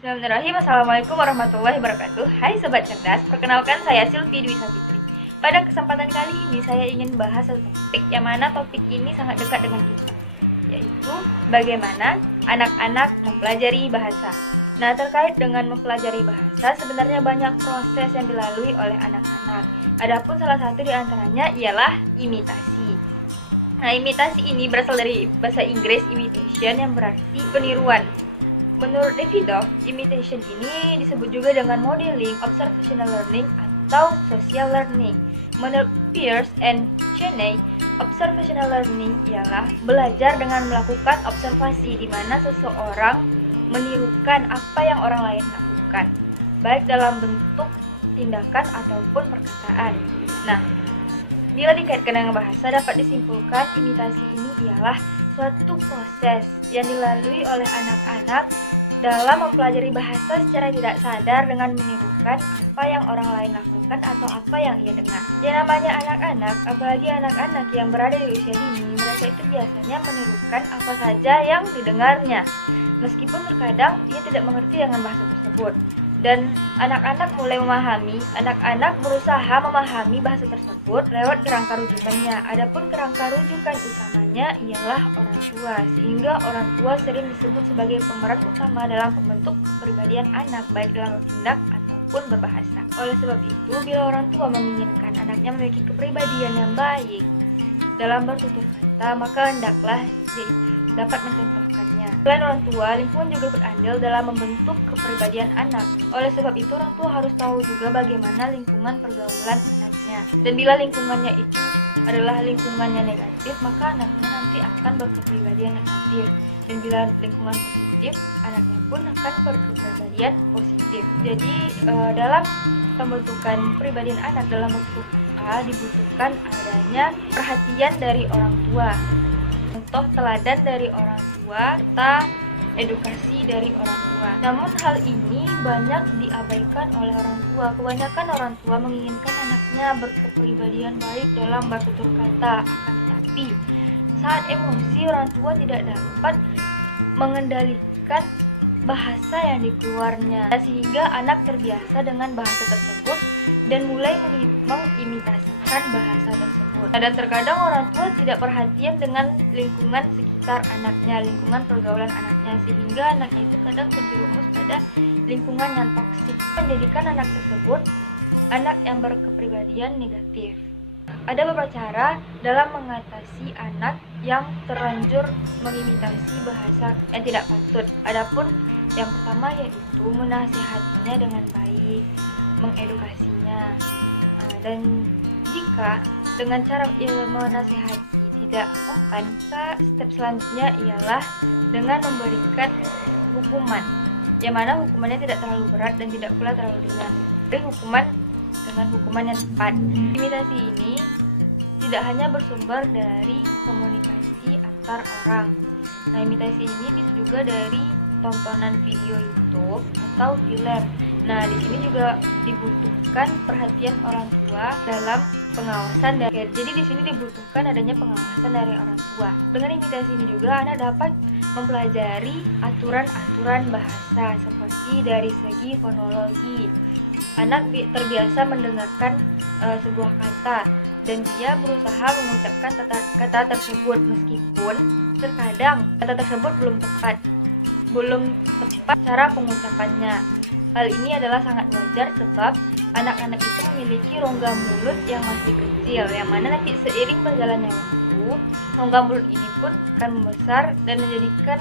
Bismillahirrahmanirrahim. Assalamualaikum warahmatullahi wabarakatuh. Hai Sobat Cerdas, perkenalkan saya Sylvie Dwi Savitri. Pada kesempatan kali ini saya ingin bahas satu topik yang mana topik ini sangat dekat dengan kita, yaitu bagaimana anak-anak mempelajari bahasa. Nah, terkait dengan mempelajari bahasa, sebenarnya banyak proses yang dilalui oleh anak-anak. Adapun salah satu di antaranya ialah imitasi. Nah, imitasi ini berasal dari bahasa Inggris imitation yang berarti peniruan. Menurut Davidoff, imitation ini disebut juga dengan modeling, observational learning, atau social learning. Menurut Pearce and Cheney, observational learning ialah belajar dengan melakukan observasi di mana seseorang menirukan apa yang orang lain lakukan, baik dalam bentuk tindakan ataupun perkataan. Nah, bila dikaitkan dengan bahasa, dapat disimpulkan imitasi ini ialah suatu proses yang dilalui oleh anak-anak dalam mempelajari bahasa secara tidak sadar dengan menirukan apa yang orang lain lakukan atau apa yang ia dengar. Yang namanya anak-anak, apalagi anak-anak yang berada di usia dini, mereka itu biasanya menirukan apa saja yang didengarnya, meskipun terkadang ia tidak mengerti dengan bahasa tersebut. Dan anak-anak mulai anak-anak berusaha memahami bahasa tersebut lewat kerangka rujukannya. Adapun kerangka rujukan utamanya ialah orang tua, sehingga orang tua sering disebut sebagai pemeran utama dalam pembentuk kepribadian anak, baik dalam bertindak ataupun berbahasa. Oleh sebab itu, bila orang tua menginginkan anaknya memiliki kepribadian yang baik dalam bertutur kata, maka hendaklah dia dapat mencontohkannya. Selain orang tua, lingkungan juga berandil dalam membentuk kepribadian anak. Oleh sebab itu, orang tua harus tahu juga bagaimana lingkungan pergaulan anaknya. Dan bila lingkungannya itu adalah lingkungannya negatif, maka anaknya nanti akan berkepribadian negatif. Dan bila lingkungan positif, anaknya pun akan berkepribadian positif. Jadi, dalam pembentukan kepribadian anak dalam bentuk A dibutuhkan adanya perhatian dari orang tua, contoh teladan dari orang tua, serta edukasi dari orang tua. Namun hal ini banyak diabaikan oleh orang tua. Kebanyakan orang tua menginginkan anaknya berkepribadian baik dalam bertutur kata, akan tetapi saat emosi orang tua tidak dapat mengendalikan bahasa yang dikeluarnya, sehingga anak terbiasa dengan bahasa tersebut dan mulai mengimitasikan bahasa tersebut. Dan terkadang orang tua tidak perhatian dengan lingkungan sekitar anaknya, lingkungan pergaulan anaknya, sehingga anaknya itu kadang terjerumus pada lingkungan yang toksik, menjadikan anak tersebut anak yang berkepribadian negatif. Ada beberapa cara dalam mengatasi anak yang terlanjur mengimitasi bahasa yang tidak patut. Adapun yang pertama yaitu menasihatinya dengan baik, mengedukasinya. Dan jika dengan cara menasihati tidak mempan, maka step selanjutnya ialah dengan memberikan hukuman, yang mana hukumannya tidak terlalu berat dan tidak pula terlalu ringan. Beri hukuman dengan hukuman yang tepat. Imitasi ini tidak hanya bersumber dari komunikasi antar orang. Nah, imitasi ini bisa juga dari tontonan video YouTube atau film. Nah, di sini juga dibutuhkan perhatian orang tua dalam pengawasan jadi di sini dibutuhkan adanya pengawasan dari orang tua. Dengan imitasi ini juga Anda dapat mempelajari aturan-aturan bahasa seperti dari segi fonologi. Anak terbiasa mendengarkan sebuah kata dan dia berusaha mengucapkan kata tersebut meskipun terkadang kata tersebut belum tepat cara pengucapannya. Hal ini adalah sangat wajar sebab anak-anak itu memiliki rongga mulut yang masih kecil, yang mana nanti seiring berjalannya waktu, rongga mulut ini pun akan membesar dan menjadikan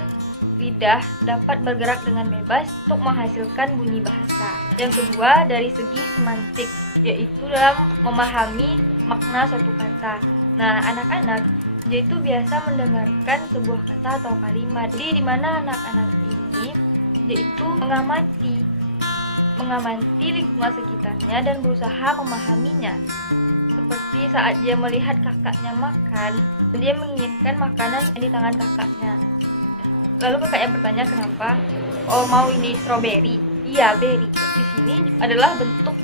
lidah dapat bergerak dengan bebas untuk menghasilkan bunyi bahasa. Yang kedua, dari segi semantik, yaitu dalam memahami makna suatu kata. Nah, anak-anak yaitu biasa mendengarkan sebuah kata atau kalimat. Jadi di mana anak-anak ini yaitu mengamati lingkungan sekitarnya dan berusaha memahaminya. Seperti saat dia melihat kakaknya makan, dia menginginkan makanan yang di tangan kakaknya. Lalu kakaknya bertanya kenapa? Oh, mau ini stroberi. Iya, berry. Di sini adalah bentuk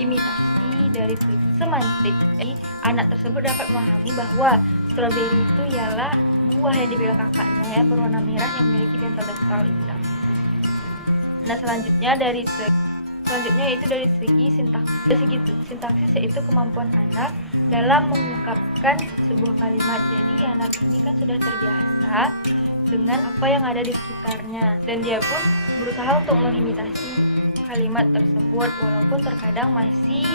imitasi dari segi semantik. Jadi anak tersebut dapat memahami bahwa stroberi itu ialah buah yang dipegang kakaknya, ya, berwarna merah yang memiliki dental hitam. Nah, selanjutnya itu dari segi sintaksis. Dari segi sintaksis yaitu kemampuan anak dalam mengungkapkan sebuah kalimat. Jadi anak ini kan sudah terbiasa dengan apa yang ada di sekitarnya, dan dia pun berusaha untuk mengimitasi kalimat tersebut walaupun terkadang masih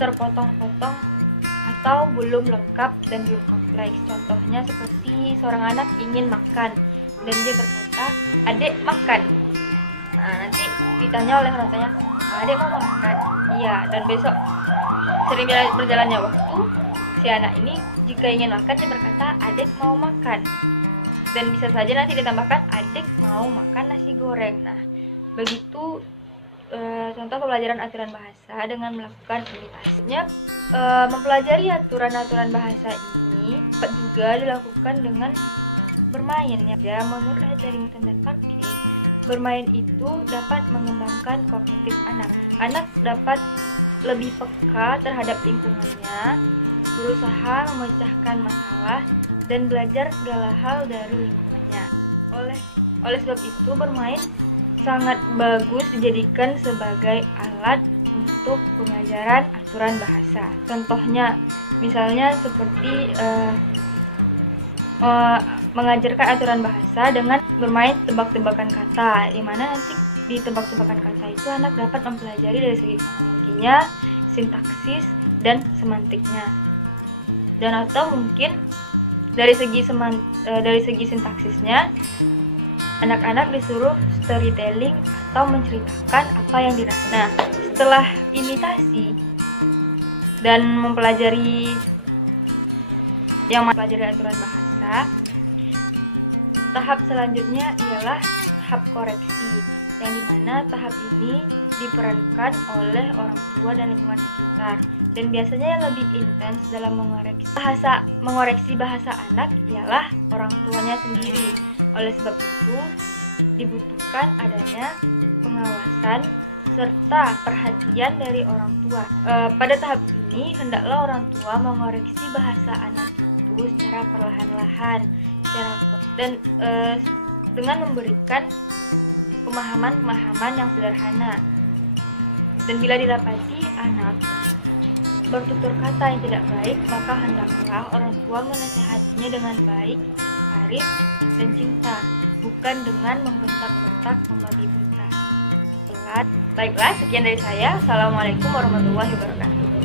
terpotong-potong atau belum lengkap dan belum kompleks. Contohnya seperti seorang anak ingin makan dan dia berkata, "Adek makan." Nah, nanti ditanya oleh orang tuanya, "Adek mau makan?" Iya, dan besok sering berjalannya waktu, si anak ini jika ingin makan dia berkata, "Adek mau makan." Dan bisa saja nanti ditambahkan, "Adek mau makan nasi goreng." Nah, begitu contoh pembelajaran aturan bahasa dengan melakukan imitasinya. Mempelajari aturan-aturan bahasa ini dapat juga dilakukan dengan bermain. Ya, menurut Hajarington dan Parke, bermain itu dapat mengembangkan kognitif anak. Anak dapat lebih peka terhadap lingkungannya, berusaha memecahkan masalah, dan belajar segala hal dari lingkungannya. Oleh sebab itu, bermain sangat bagus dijadikan sebagai alat untuk pengajaran aturan bahasa. Contohnya, misalnya seperti mengajarkan aturan bahasa dengan bermain tebak-tebakan kata, di mana nanti di tebak-tebakan kata itu anak dapat mempelajari dari segi fonologinya, sintaksis, dan semantiknya. Dan atau mungkin dari segi sintaksisnya, anak-anak disuruh storytelling atau menceritakan apa yang dirasa. Nah, setelah imitasi dan mempelajari aturan bahasa, tahap selanjutnya ialah tahap koreksi, yang dimana tahap ini diperankan oleh orang tua dan lingkungan sekitar. Dan biasanya yang lebih intens dalam mengoreksi bahasa anak ialah orang tuanya sendiri. Oleh sebab itu, dibutuhkan adanya pengawasan serta perhatian dari orang tua. Pada tahap ini, hendaklah orang tua mengoreksi bahasa anak itu secara perlahan-lahan, dan dengan memberikan pemahaman yang sederhana. Dan bila didapati anak bertutur kata yang tidak baik, maka hendaklah orang tua menasihatinya dengan baik, arif, dan cinta, bukan dengan membentak-bentak, membabi buta. Baiklah, sekian dari saya. Assalamualaikum warahmatullahi wabarakatuh.